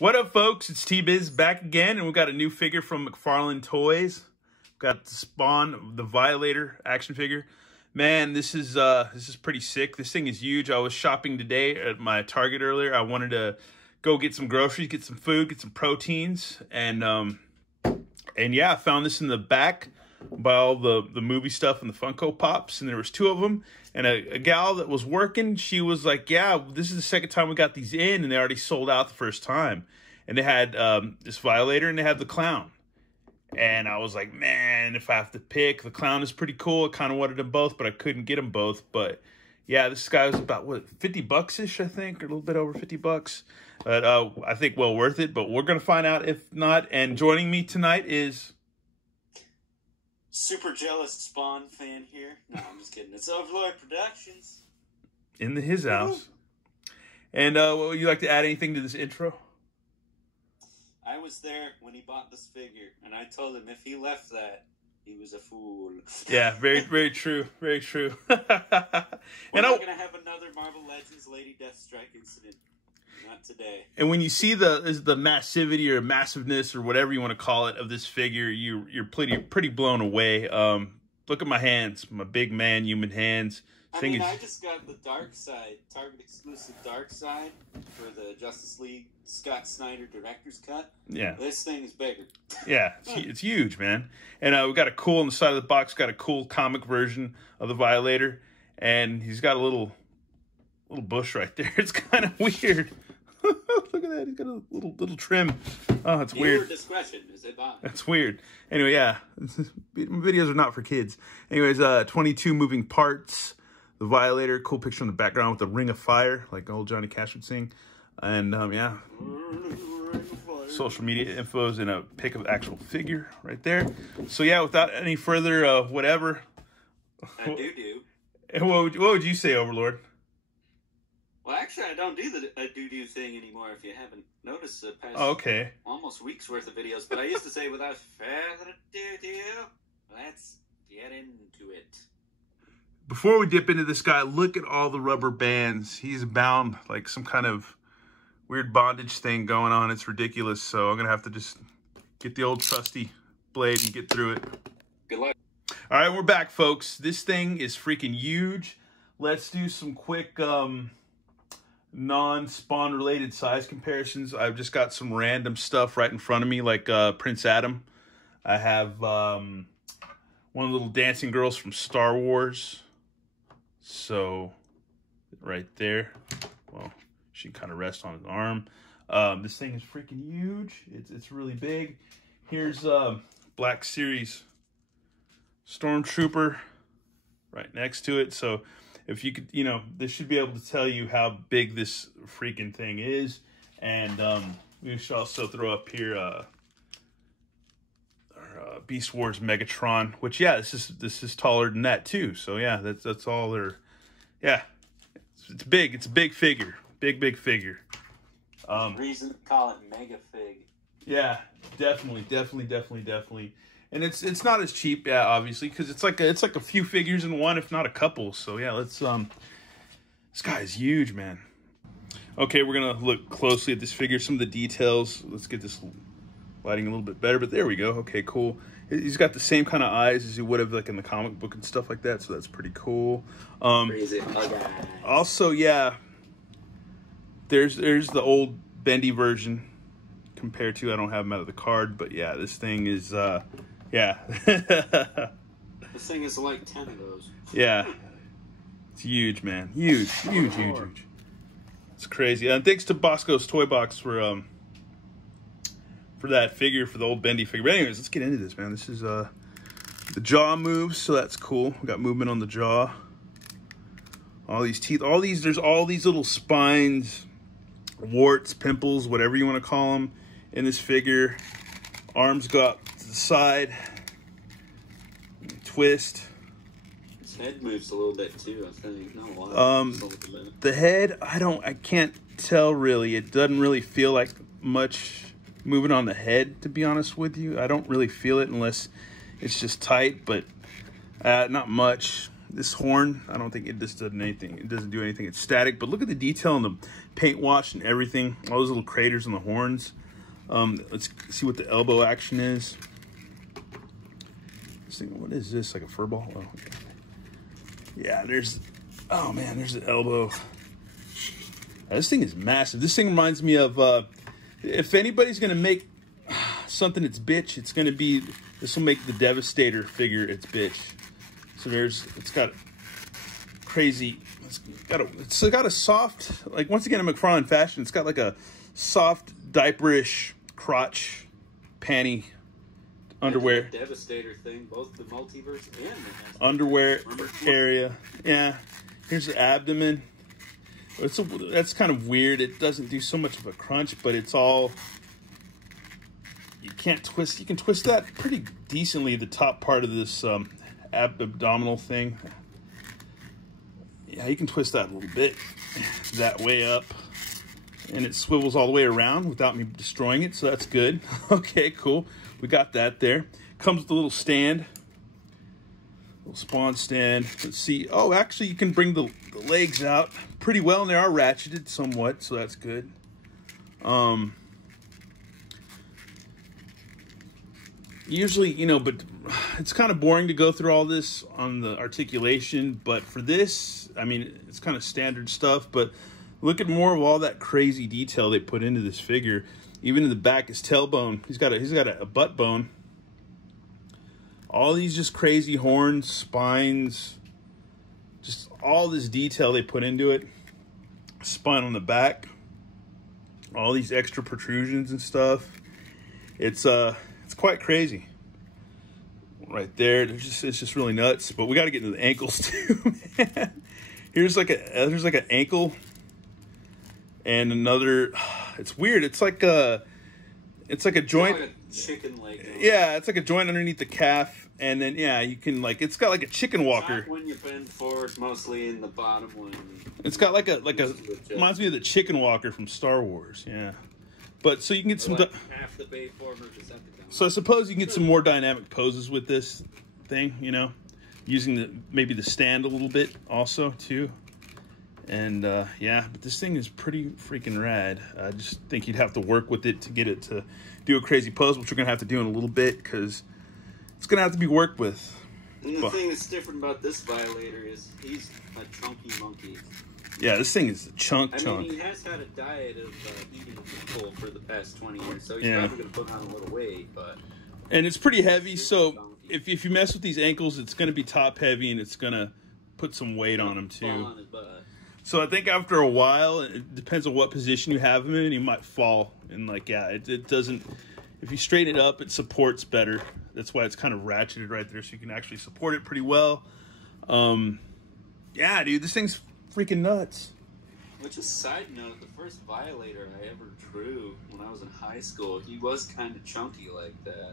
What up, folks? It's T-Biz back again, and we got a new figure from Mcfarlane Toys. Got the Spawn, the Violator action figure. Man, this is pretty sick. This thing is huge. I was shopping today at my Target earlier. I wanted to go get some groceries, get some food, get some proteins, and yeah, I found this in the back by all the movie stuff and the Funko Pops, and there was two of them. And a gal that was working, she was like, yeah, this is the second time we got these in, and they already sold out the first time. And they had this Violator, and they had the Clown. And I was like, man, if I have to pick, the Clown is pretty cool. I kind of wanted them both, but I couldn't get them both. But yeah, this guy was about, what, 50 bucks-ish, I think, or a little bit over 50 bucks. But I think well worth it, but we're going to find out if not. And joining me tonight is... Super jealous Spawn fan here. No, I'm just kidding. It's Overlord Productions. In his house. And would you like to add anything to this intro? I was there when he bought this figure, and I told him if he left that, he was a fool. Yeah, very, very true. Very true. We're not going to have another Marvel Legends Lady Deathstrike incident. Not today. And when you see the massivity or massiveness or whatever you want to call it of this figure, you're pretty blown away. Look at my hands, my big man human hands. I just got the Dark Side, Target exclusive Dark Side for the Justice League Scott Snyder director's cut. Yeah, this thing is bigger. Yeah, it's huge, man. And we got a cool on the side of the box. Got a cool comic version of the Violator, and he's got a little bush right there. It's kind of weird. Look at that. He's got a little trim. Oh, it's weird. Discretion is advised. That's weird. Anyway, yeah. Videos are not for kids. Anyways, 22 moving parts. The Violator. Cool picture in the background with the Ring of Fire, like old Johnny Cash would sing. And, yeah. Social media infos and a pic of the actual figure right there. So, yeah, without any further whatever. I do. What would you say, Overlord? Well, actually, I don't do the do thing anymore, if you haven't noticed the past almost week's worth of videos. But I used to say, without further ado, let's get into it. Before we dip into this guy, look at all the rubber bands. He's bound like some kind of weird bondage thing going on. It's ridiculous. So I'm going to have to just get the old trusty blade and get through it. Good luck. All right, we're back, folks. This thing is freaking huge. Let's do some quick... non-Spawn related size comparisons. I've just got some random stuff right in front of me, like Prince Adam. I have one of the little dancing girls from Star Wars. So right there, well, she can kind of rest on his arm. This thing is freaking huge. It's really big. Here's Black Series Stormtrooper right next to it. So if you could, this should be able to tell you how big this freaking thing is. And we should also throw up here our Beast Wars Megatron, which, yeah, this is taller than that too. So yeah, that's all there. Yeah, it's big. It's a big figure. Big figure. Reason to call it Mega Fig. Yeah, definitely. And it's not as cheap, yeah, obviously, because it's like a few figures in one, if not a couple. So yeah, let's this guy is huge, man. Okay, we're gonna look closely at this figure, some of the details. Let's get this lighting a little bit better, but there we go. Okay, cool. He's got the same kind of eyes as he would have like in the comic book and stuff like that, so that's pretty cool. Crazy. Also, yeah, there's the old bendy version compared to, I don't have him out of the card, but yeah, this thing is yeah. This thing is like 10 of those. Yeah. It's huge, man. Huge. It's crazy. And thanks to Bosco's Toy Box for that figure, for the old bendy figure. But anyways, let's get into this, man. This is the jaw moves, so that's cool. We got movement on the jaw. All these teeth, there's all these little spines, warts, pimples, whatever you want to call them in this figure. Arms go out to the side, twist. His head moves a little bit too, I think. Not a lot. The head, I can't tell really. It doesn't really feel like much moving on the head, to be honest with you. I don't really feel it unless it's just tight, but not much. This horn, I don't think it just does anything. It doesn't do anything. It's static. But look at the detail in the paint wash and everything. All those little craters on the horns. Let's see what the elbow action is. This thing, what is this? Like a fur ball? Oh, okay. Yeah, there's. Oh man, there's the elbow. This thing is massive. This thing reminds me of. If anybody's gonna make something its bitch, it's gonna be. This will make the Devastator figure its bitch. So it's got crazy, it's got a soft, like once again in Mcfarlane fashion, it's got like a soft diaperish crotch panty underwear. Devastator thing, both the multiverse and the underwear area. Yeah, here's the abdomen. That's kind of weird. It doesn't do so much of a crunch, but it's all. You can't twist. You can twist that pretty decently. The top part of this abdominal thing. Yeah, you can twist that a little bit. That way up. And it swivels all the way around without me destroying it. So that's good. Okay, cool. We got that there. Comes with a little stand. Little Spawn stand. Let's see. Oh, actually, you can bring the legs out pretty well. And they are ratcheted somewhat. So that's good. Usually, you know, but it's kind of boring to go through all this on the articulation. But for this, I mean, it's kind of standard stuff. But look at more of all that crazy detail they put into this figure. Even in the back, his tailbone, he's got a butt bone. All these just crazy horns, spines, just all this detail they put into it. Spine on the back, all these extra protrusions and stuff. It's quite crazy. Right there, it's just really nuts. But we got to get into the ankles too, man. There's like an ankle and another. It's weird. It's like a joint. Like a chicken leg. Yeah, it's like a joint underneath the calf, and then yeah, you can like it's got like a chicken walker. When you bend forward, mostly in the bottom one. It's got like a reminds me of the chicken walker from Star Wars. Yeah, but so you can get some. Like half the bay form of the So I suppose you can get some more dynamic poses with this thing, you know, using maybe the stand a little bit also too. And yeah, but this thing is pretty freaking rad. I just think you'd have to work with it to get it to do a crazy pose, which we're gonna have to do in a little bit because it's gonna have to be worked with. And the thing that's different about this Violator is he's a chunky monkey. Yeah, this thing is a chunk. I mean, he has had a diet of eating people for the past 20 years, so he's probably going to put on a little weight, but... And it's pretty heavy, so if you mess with these ankles, it's going to be top heavy, and it's going to put some weight on him, too. On his butt. So I think after a while, it depends on what position you have him in, he might fall. And, like, yeah, it doesn't... If you straighten it up, it supports better. That's why it's kind of ratcheted right there, so you can actually support it pretty well. Yeah, dude, this thing's freaking nuts. Which is side note, the first Violator I ever drew when I was in high school, he was kind of chunky like that.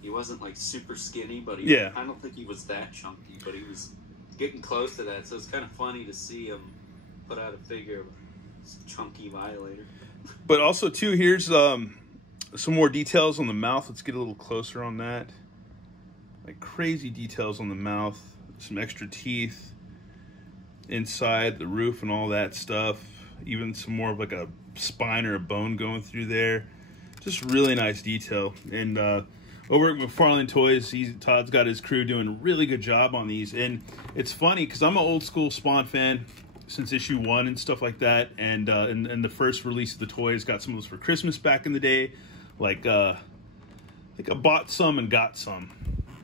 He wasn't like super skinny, but I don't think he was that chunky, but he was getting close to that. So it's kind of funny to see him put out a figure of a chunky Violator. But also too, here's some more details on the mouth. Let's get a little closer on that. Like crazy details on the mouth, some extra teeth inside the roof and all that stuff. Even some more of like a spine or a bone going through there. Just really nice detail. And over at Mcfarlane Toys, Todd's got his crew doing a really good job on these. And it's funny because I'm an old school Spawn fan since issue 1 and stuff like that. And the first release of the toys, got some of those for Christmas back in the day. Like I think I bought some and got some.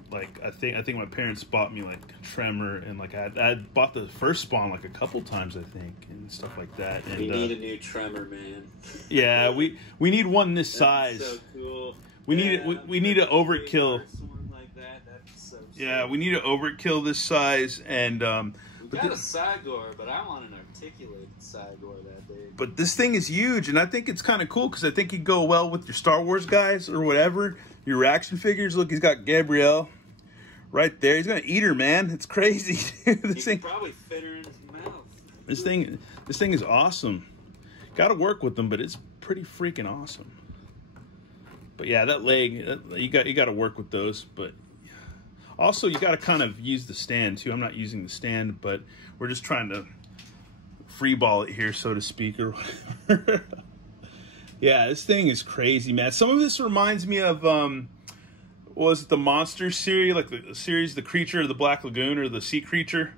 Like I think my parents bought me like Tremor, and like I bought the first Spawn like a couple times I think, and stuff like that. And we need a new Tremor, man. Yeah, we need one this size. So cool. We need an overkill. Like that. That's so yeah, we need an overkill this size, and we got a Cygor, but I want an articulated Cygor that big. But this thing is huge, and I think it's kind of cool because I think it'd go well with your Star Wars guys or whatever. Your action figures. Look, he's got Gabrielle right there. He's gonna eat her, man. It's crazy. This thing probably fit her in his mouth. This thing is awesome. Got to work with them, but it's pretty freaking awesome. But yeah, that leg, you got to work with those. But Also, you got to kind of use the stand too. I'm not using the stand, but we're just trying to free ball it here, so to speak, or whatever. Yeah, this thing is crazy, man. Some of this reminds me of was it the Monster series, like the series, The Creature of the Black Lagoon, or the Sea Creature,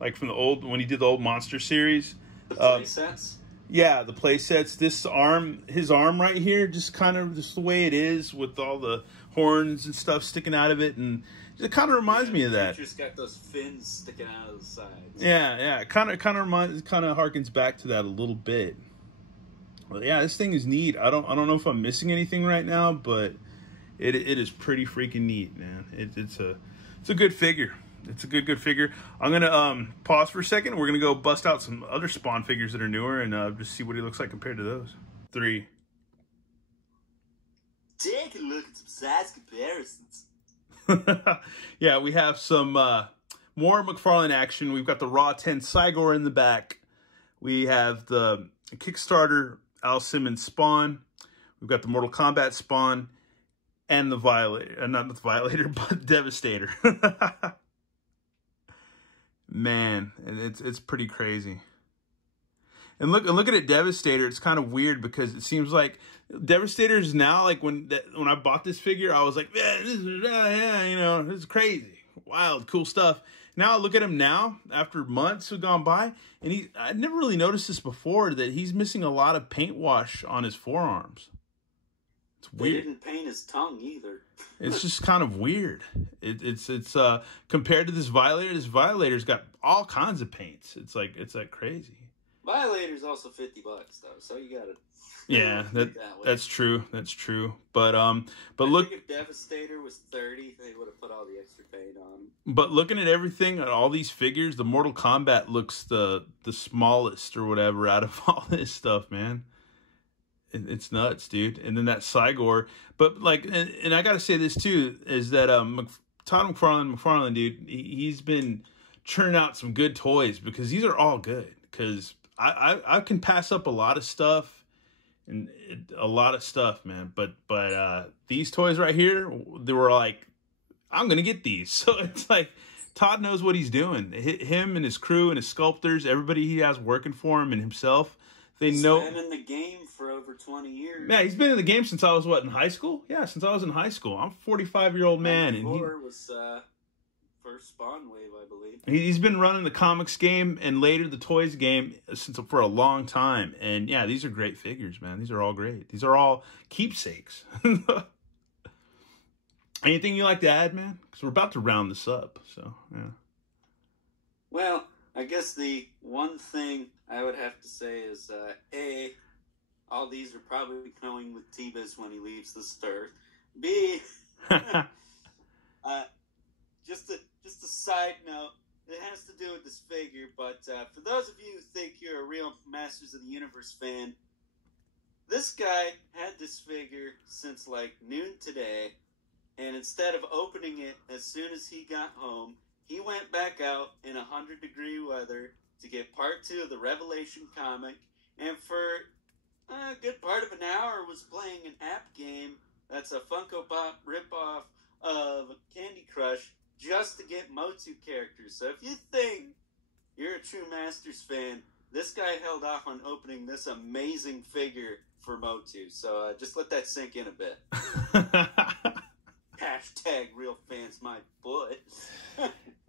like from the old, when he did the old Monster series. The play sets? Yeah, the play sets. This arm, his arm right here, just kind of just the way it is with all the horns and stuff sticking out of it, and it kind of reminds me of that. Creature's got those fins sticking out of the sides. Yeah, it kind of harkens back to that a little bit. Well, yeah, this thing is neat. I don't know if I'm missing anything right now, but it is pretty freaking neat, man. It's a good figure. It's a good figure. I'm gonna pause for a second. We're gonna go bust out some other Spawn figures that are newer and just see what he looks like compared to those. 3. Take a look at some size comparisons. Yeah, we have some more Mcfarlane action. We've got the Raw 10 Cygor in the back. We have the Kickstarter Al Simmons Spawn. We've got the Mortal Kombat Spawn and the Violator. Not the Violator, but Devastator. Man, it's pretty crazy. And looking at Devastator, it's kind of weird because it seems like Devastator's now, like when I bought this figure, I was like, man, this is crazy, wild, cool stuff. Now I look at him now, after months have gone by, and I never really noticed this before, that he's missing a lot of paint wash on his forearms. It's weird. They didn't paint his tongue either. It's just kind of weird. It's compared to this Violator's got all kinds of paints. It's like crazy. Violator's also $50 though, so you gotta. Yeah, that's true. That's true. But look, if Devastator was 30, they would have put all the extra paint on. But looking at everything, at all these figures, the Mortal Kombat looks the smallest or whatever out of all this stuff, man. It's nuts, dude. And then that Cygor, but like, and I gotta say this too, is that Todd McFarlane, dude, he's been churning out some good toys, because these are all good. Because I can pass up a lot of stuff. And a lot of stuff, man. But these toys right here, they were like, I'm gonna get these. So it's like Todd knows what he's doing. Him and his crew and his sculptors, everybody he has working for him and himself, he's been in the game for over 20 years. Yeah, he's been in the game since I was in high school. Yeah, since I was in high school. I'm a 45-year-old man, and he was first Spawn wave, I believe. He's been running the comics game and later the toys game for a long time. And yeah, these are great figures, man. These are all great. These are all keepsakes. Anything you like to add, man? Because we're about to round this up. So yeah. Well, I guess the one thing I would have to say is, A, all these are probably going with T-Biz when he leaves this earth. B, just a side note, it has to do with this figure, but for those of you who think you're a real Masters of the Universe fan, this guy had this figure since like noon today, and instead of opening it as soon as he got home, he went back out in 100-degree weather to get part 2 of the Revelation comic, and for a good part of an hour was playing an app game that's a Funko Pop ripoff of Candy Crush, just to get Motu characters. So if you think you're a true Masters fan, this guy held off on opening this amazing figure for Motu. So just let that sink in a bit. Hashtag real fans my foot.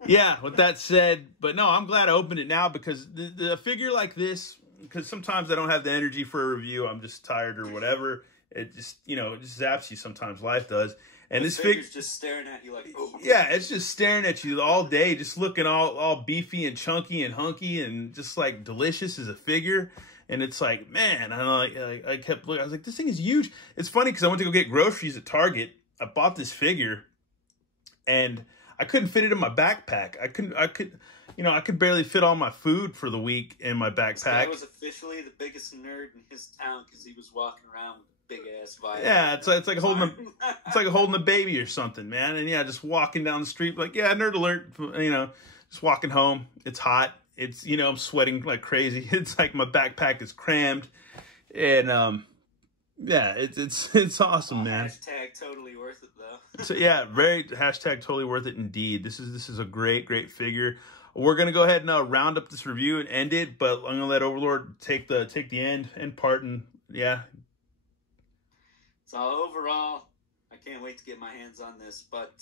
Yeah, with that said, but no, I'm glad I opened it now, because the figure like this, because sometimes I don't have the energy for a review, I'm just tired or whatever. It just, it just zaps you sometimes. Life does. And this figure's just staring at you like, oh. Yeah, it's just staring at you all day, just looking all beefy and chunky and hunky and just like delicious as a figure. And it's like, man, I kept looking. I was like, this thing is huge. It's funny because I went to go get groceries at Target. I bought this figure, and I couldn't fit it in my backpack. I could barely fit all my food for the week in my backpack. This guy was officially the biggest nerd in his town because he was walking around with big ass Violator. Yeah, it's like holding a baby or something, man. And yeah, just walking down the street, like, yeah, nerd alert. Just walking home. It's hot. It's I'm sweating like crazy. It's like my backpack is crammed, and Yeah, it's awesome, man. Hashtag totally worth it, though. So yeah, hashtag totally worth it indeed. This is a great figure. We're gonna go ahead and round up this review and end it, but I'm gonna let Overlord take the end part, and yeah. So overall, I can't wait to get my hands on this. But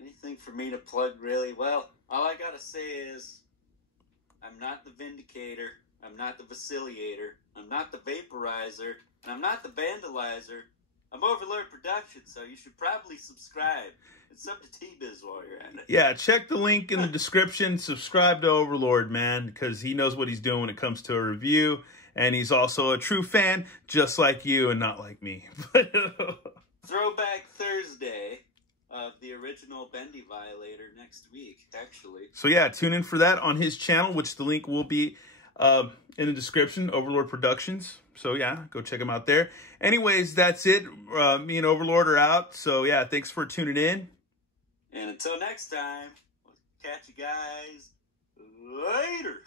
anything for me to plug, really? Well, all I gotta say is, I'm not the Vindicator. I'm not the Vacillator. I'm not the Vaporizer. And I'm not the Vandalizer. I'm Overlord Productions, so you should probably subscribe. And sub to T-Biz while you're at it. Yeah, check the link in the description. Subscribe to Overlord, man, because he knows what he's doing when it comes to a review. And he's also a true fan, just like you and not like me. Throwback Thursday of the original Bendy Violator next week, actually. So yeah, tune in for that on his channel, which the link will be in the description, Overlord Productions. So yeah, go check him out there. Anyways, that's it. Me and Overlord are out. So yeah, thanks for tuning in. And until next time, we'll catch you guys later.